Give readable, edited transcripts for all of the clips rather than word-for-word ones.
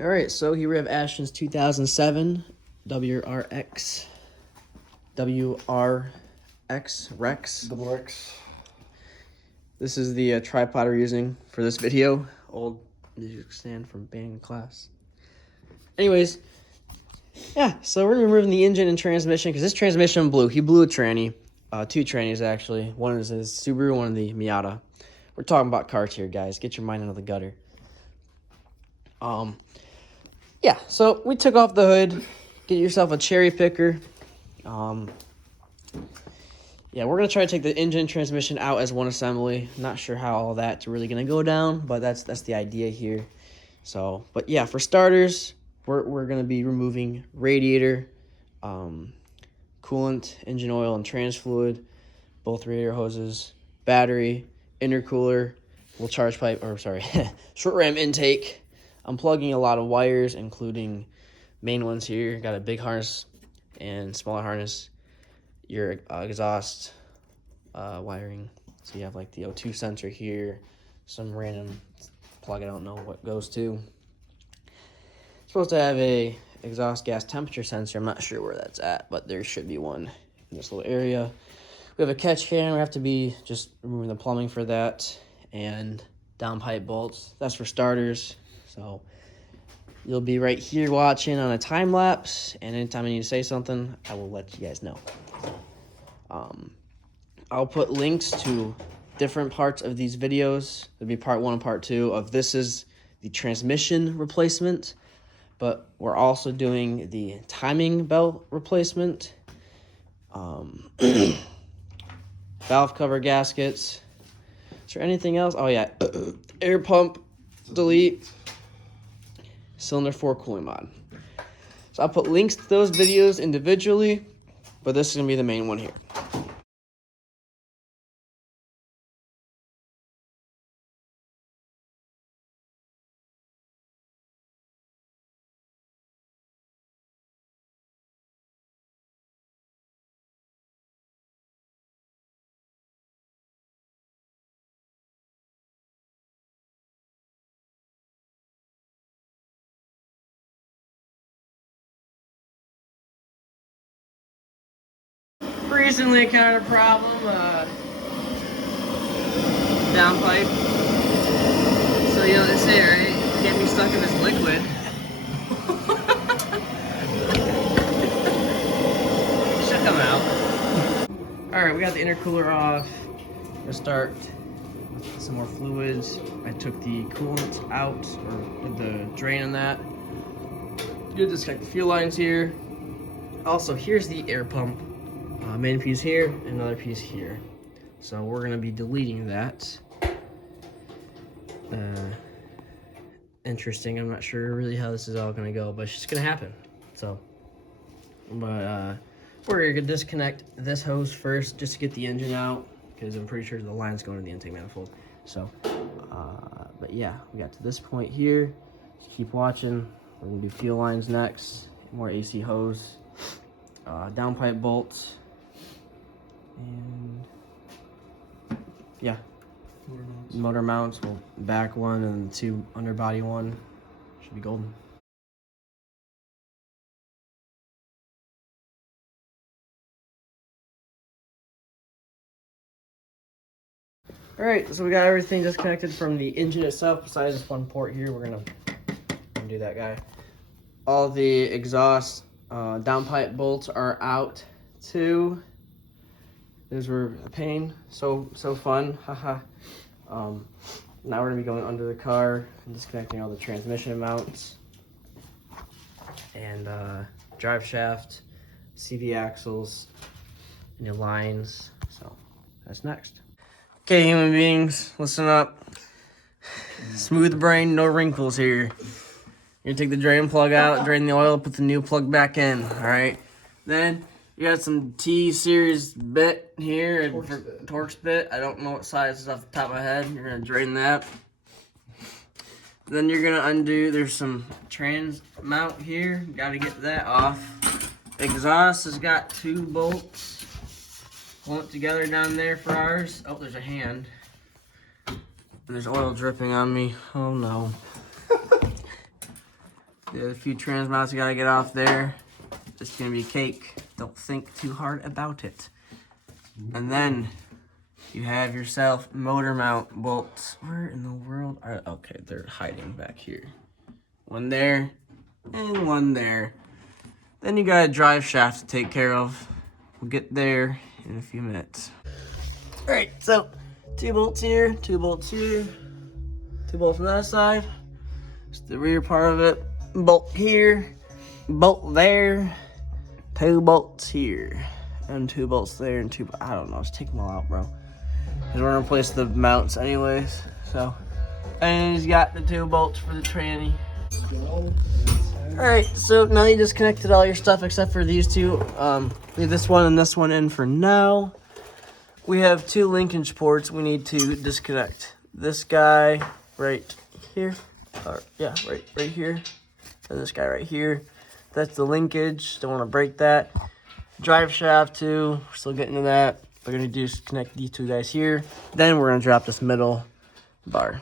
All right, so here we have Ashton's 2007 WRX. Rex. Double X. This is the tripod we're using for this video. Old music stand from band class. Anyways, yeah, so we're removing the engine and transmission because this transmission blew. He blew a tranny. Two trannies, actually. One is his Subaru, one of the Miata. We're talking about cars here, guys. Get your mind out of the gutter. Yeah, so we took off the hood. Get yourself a cherry picker. Yeah, we're going to try to take the engine and transmission out as one assembly. Not sure how all that's really going to go down, but that's the idea here. So, but yeah, for starters, we're going to be removing radiator, coolant, engine oil, and trans fluid, both radiator hoses, battery, intercooler, little charge pipe, short ram intake. I'm plugging a lot of wires, including main ones here. Got a big harness and smaller harness. Your exhaust wiring. So you have like the O2 sensor here, some random plug I don't know what goes to. It's supposed to have a exhaust gas temperature sensor. I'm not sure where that's at, but there should be one in this little area. We have a catch can. We have to be just removing the plumbing for that, and downpipe bolts. That's for starters. So you'll be right here watching on a time lapse, and anytime I need to say something, I will let you guys know. I'll put links to different parts of these videos. There'll be part 1 and part 2 of this is the transmission replacement, but we're also doing the timing belt replacement, valve cover gaskets. Is there anything else? Oh yeah, air pump delete, cylinder 4 cooling mod. So I'll put links to those videos individually, but this is gonna be the main one here. Recently encountered a problem, downpipe. So you know what they say, right? Can't be stuck in this liquid. Should come out. Alright, we got the intercooler off. Gonna start with some more fluids. I took the coolant out, or did the drain on that. Gonna disconnect the fuel lines here. Also, here's the air pump. Main piece here, another piece here. So we're gonna be deleting that. Interesting. I'm not sure really how this is all gonna go, but it's just gonna happen. So, but we're gonna disconnect this hose first just to get the engine out, because I'm pretty sure the line's going to the intake manifold. So, but yeah, we got to this point here. Just keep watching. We're gonna do fuel lines next. More AC hose, downpipe bolts. And yeah, motor mounts, well, back one and 2 underbody one. Should be golden. All right, so we got everything disconnected from the engine itself besides this one port here. We're gonna undo that guy. All the exhaust downpipe bolts are out too. Those were a pain, so fun, haha. Now we're gonna be going under the car and disconnecting all the transmission mounts and drive shaft, CV axles, new lines. So that's next. Okay, human beings, listen up. Smooth brain, no wrinkles here. You're gonna take the drain plug out, drain the oil, put the new plug back in. All right. Then you got some T-series bit here, and Torx bit. I don't know what size is off the top of my head. You're gonna drain that. Then you're gonna undo. There's some trans mount here. Got to get that off. Exhaust has got 2 bolts lumped together down there for ours. Oh, there's a hand. And there's oil dripping on me. Oh no. There's a few trans mounts you gotta get off there. It's gonna be cake. Don't think too hard about it. And then you have yourself motor mount bolts. Where in the world are, okay, they're hiding back here. One there and one there. Then you got a drive shaft to take care of. We'll get there in a few minutes. All right, so 2 bolts here, 2 bolts here, 2 bolts on that side. It's the rear part of it. Bolt here, bolt there, 2 bolts here, and 2 bolts there, and 2, I don't know, just take them all out, bro. Because we're gonna replace the mounts anyways, so. And he's got the 2 bolts for the tranny. Alright, so now you disconnected all your stuff except for these 2. Leave this one and this one in for now. We have 2 linkage ports we need to disconnect. This guy right here, or yeah, right here, and this guy right here. That's the linkage, don't want to break that. Drive shaft too, we're still getting to that. We're gonna disconnect these 2 guys here. Then we're gonna drop this middle bar.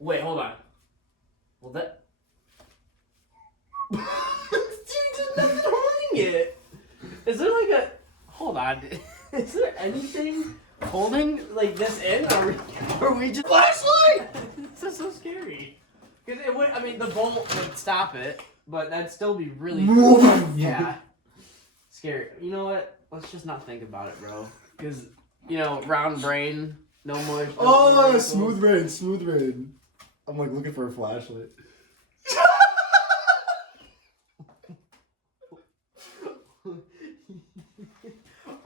Wait, hold on. Well, that. Dude, there's nothing holding it. Is there like a. Hold on. Is there anything holding like this in? Or are we just. Flashlight! This is so scary. Because it would. I mean, the bolt would stop it, but that'd still be really. Yeah. Scary. You know what? Let's just not think about it, bro. Because, you know, round brain, no more. Oh, smooth brain, smooth brain. I'm like looking for a flashlight.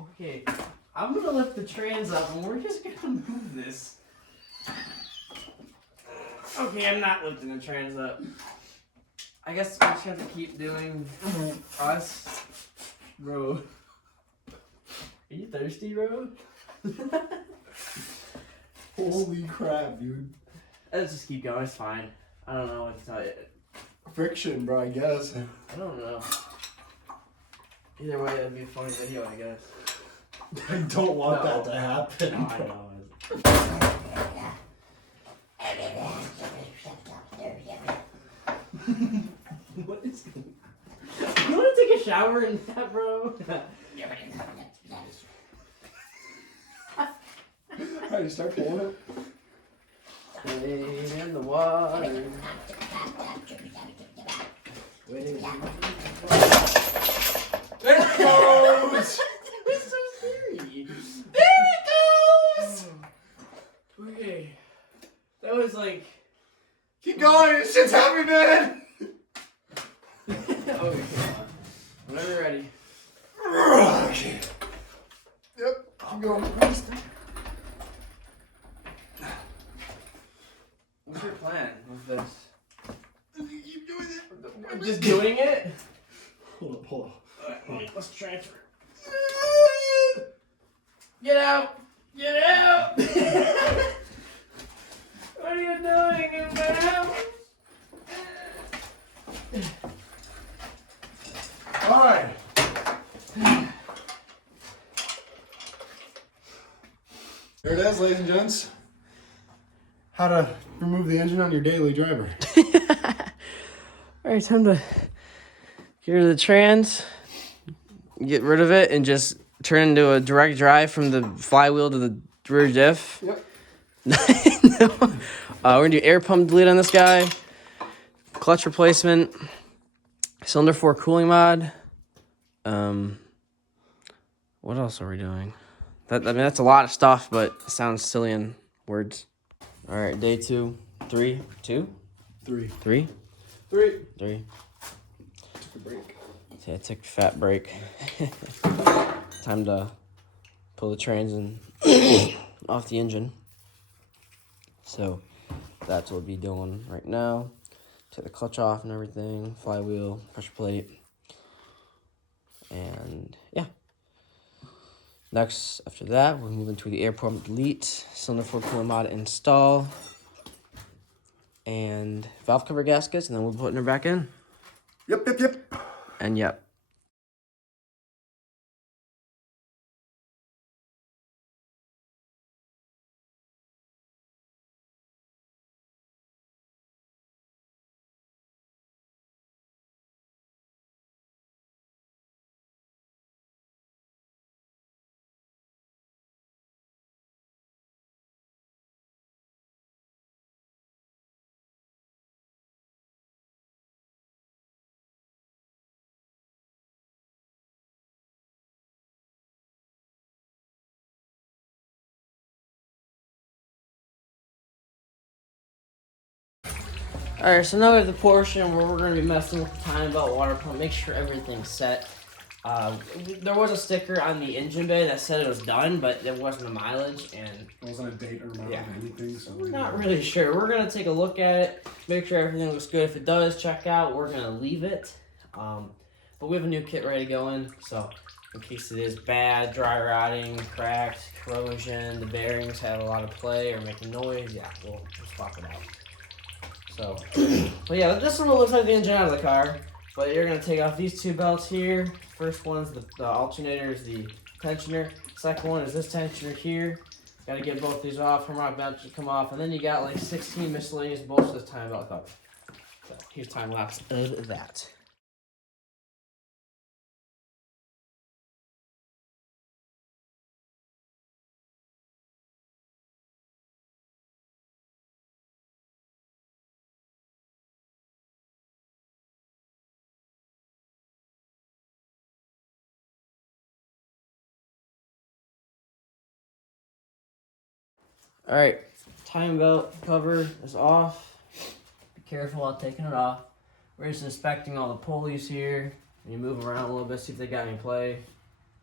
Okay, I'm gonna lift the trans up and we're just gonna move this. Okay, I'm not lifting the trans up. I guess we just have to keep doing us. Bro. Are you thirsty, bro? Holy crap, dude. Let's just keep going, it's fine. I don't know what to tell you. Friction, bro, I guess. I don't know. Either way, that'd be a funny video, I guess. I don't want that to happen. No, I know. What is going on? You want to take a shower in that, bro? Alright, start pulling it. Stay in the water. There it goes! It's so scary. There it goes! Okay. That was like... Keep going, this shit's heavy, man! Okay, come on. Whenever you're ready. Okay. Yep, keep going. What's your plan with this? Keep doing it. Just doing it? Hold up. Alright, let's transfer. Get out! Get out! What are you doing, man? All right. There it is, ladies and gents. How to remove the engine on your daily driver. All right, time to get rid of the trans, get rid of it, and just turn into a direct drive from the flywheel to the rear diff. Yep. We're gonna do air pump delete on this guy, clutch replacement, cylinder 4 cooling mod. What else are we doing? That's a lot of stuff, but it sounds silly in words. All right, day 2, 3, 2, Three. 3, Three. 3. Took a break. Yeah, I took a fat break. Time to pull the trans and off the engine. So that's what we'll be doing right now. Take the clutch off and everything, flywheel, pressure plate, and yeah. Next, after that, we're moving to the air pump delete, cylinder 4 cooling mod install, and valve cover gaskets, and then we'll put her back in. Yep. And yep. Alright, so now we have the portion where we're going to be messing with the time belt water pump, make sure everything's set. There was a sticker on the engine bay that said it was done, but there wasn't a mileage, and It wasn't a date or amount of anything, so we're not really sure. We're going to take a look at it, make sure everything looks good. If it does check out, we're going to leave it. But we have a new kit ready to go in, so in case it is bad, dry rotting, cracked, corrosion, the bearings have a lot of play or making noise, yeah, we'll swap it out. So, but yeah, this is what looks like the engine out of the car. But you're gonna take off these two belts here. First one's the alternator, is the tensioner. Second one is this tensioner here. Gotta get both these off. Harmonic belt should come off, and then you got like 16 miscellaneous bolts for this time belt cover. So here's time lapse of that. All right, time belt cover is off. Be careful while taking it off. We're just inspecting all the pulleys here. You move them around a little bit, see if they got any play.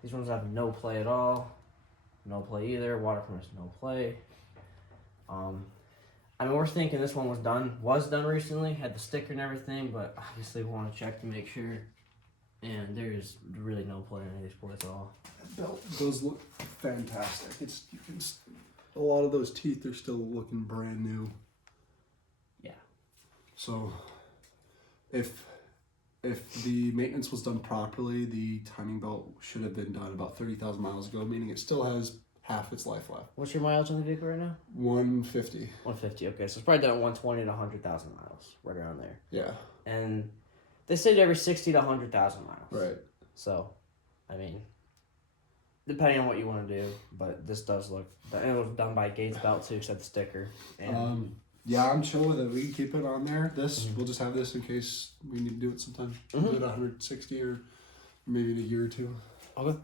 These ones have no play at all. No play either. Water furnace, no play. I mean, we're thinking this one was done recently, had the sticker and everything, but obviously we want to check to make sure. And there's really no play in any of these ports at all. that belt does look fantastic. A lot of those teeth are still looking brand new. Yeah. So if the maintenance was done properly, the timing belt should have been done about 30,000 miles ago, meaning it still has half its life left. What's your mileage on the vehicle right now? 150. 150. Okay, so it's probably done 120 to 100,000 miles, right around there. Yeah. And they say every 60 to 100,000 miles. Right. So, I mean, depending on what you want to do, but this does look. And it was done by Gates Belt too, said the sticker. And yeah, I'm chill with it. We can keep it on there. We'll just have this in case we need to do it sometime. Do it 160 or maybe in a year or two. Okay.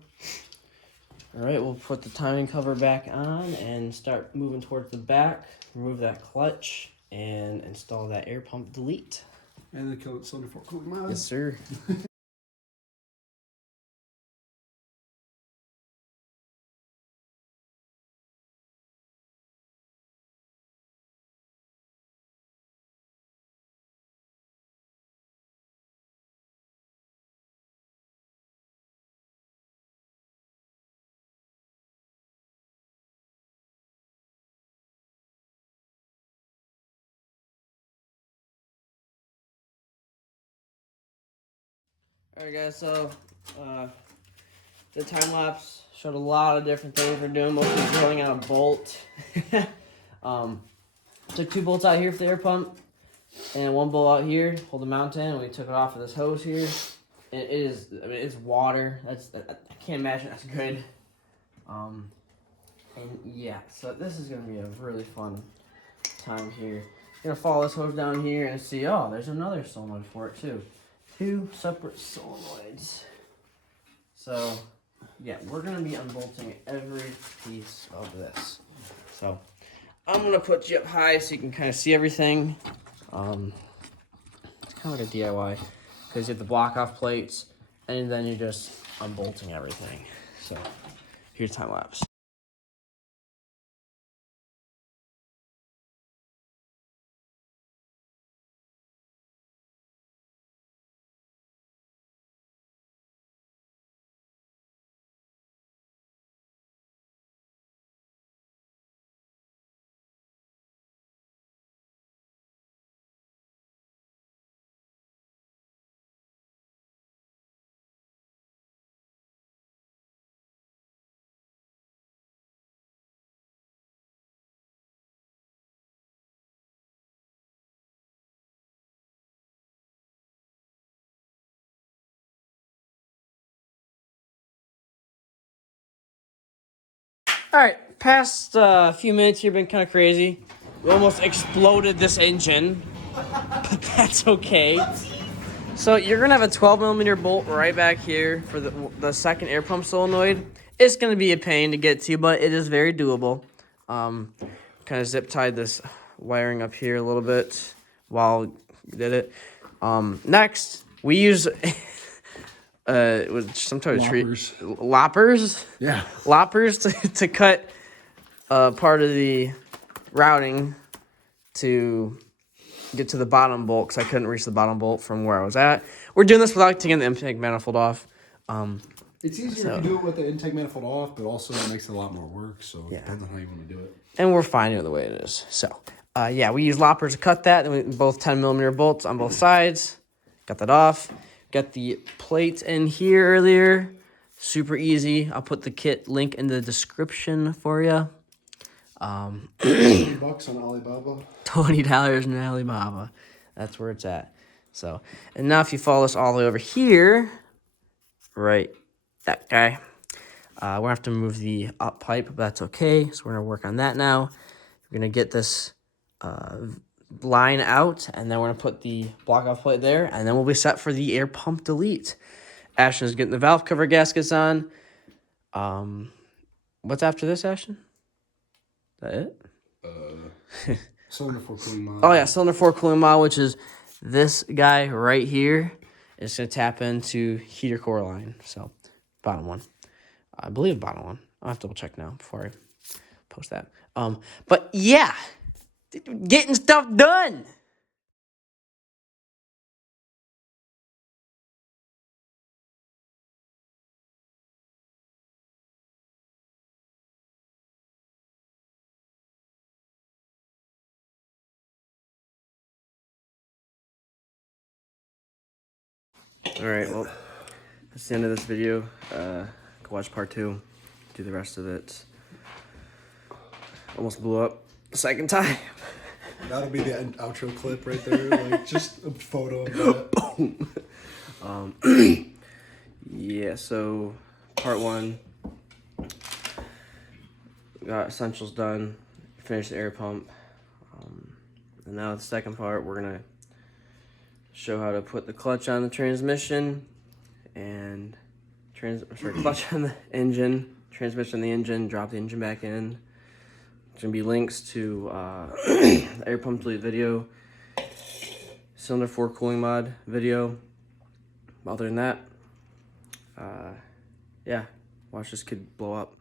All right, we'll put the timing cover back on and start moving towards the back. Remove that clutch and install that air pump delete. And the cylinder 4 cooling mod. Yes, sir. Alright guys, so the time lapse showed a lot of different things we're doing, mostly drilling out a bolt. Took 2 bolts out here for the air pump and 1 bolt out here, hold the mountain, and we took it off of this hose here. And it is, I mean, it's water. I can't imagine that's good. And yeah, so this is gonna be a really fun time here. Gonna follow this hose down here and see, oh, there's another solenoid for it too. 2 separate solenoids. So yeah, we're gonna be unbolting every piece of this. So I'm gonna put you up high so you can kind of see everything. It's kind of like a DIY because you have the block off plates and then you're just unbolting everything. So here's time lapse. All right, past few minutes here been kind of crazy. We almost exploded this engine, but that's okay. So you're gonna have a 12mm bolt right back here for the second air pump solenoid. It's gonna be a pain to get to, but it is very doable. Kind of zip tied this wiring up here a little bit while we did it. Next, we use with some type of tree loppers. Yeah, loppers to cut part of the routing to get to the bottom bolt because I couldn't reach the bottom bolt from where I was at. We're doing this without taking the intake manifold off. it's easier if you do it with the intake manifold off, but also it makes it a lot more work. So it depends on how you want to do it. And we're fine with the way it is. So yeah, we use loppers to cut that. Then we both 10mm bolts on both sides. Got that off. Got the plate in here earlier. Super easy. I'll put the kit link in the description for you. $20 on Alibaba. $20 in Alibaba. That's where it's at. So, and now if you follow us all the way over here, right, that guy, we're gonna have to move the up pipe, but that's okay. So we're gonna work on that now. We're gonna get this line out, and then we're gonna put the block off plate there, and then we'll be set for the air pump delete. Ashton's getting the valve cover gaskets on. What's after this, Ashton? Is that it? Cylinder 4 cooling mod. Oh yeah, cylinder 4 cooling mod, which is this guy right here. It's gonna tap into heater core line. So bottom one, I believe bottom one. I'll have to double check now before I post that. But yeah, getting stuff done. All right, well, that's the end of this video. Go watch part 2. Do the rest of it. Almost blew up the second time. That'll be the outro clip right there. Like just a photo of that. Yeah, so part 1. Got essentials done. Finished the air pump. And now the second part, we're gonna show how to put the clutch on the transmission and clutch on the engine, transmission on the engine, drop the engine back in. There's gonna be links to the air pump delete video, cylinder 4 cooling mod video. Other than that, yeah, watch this kid blow up.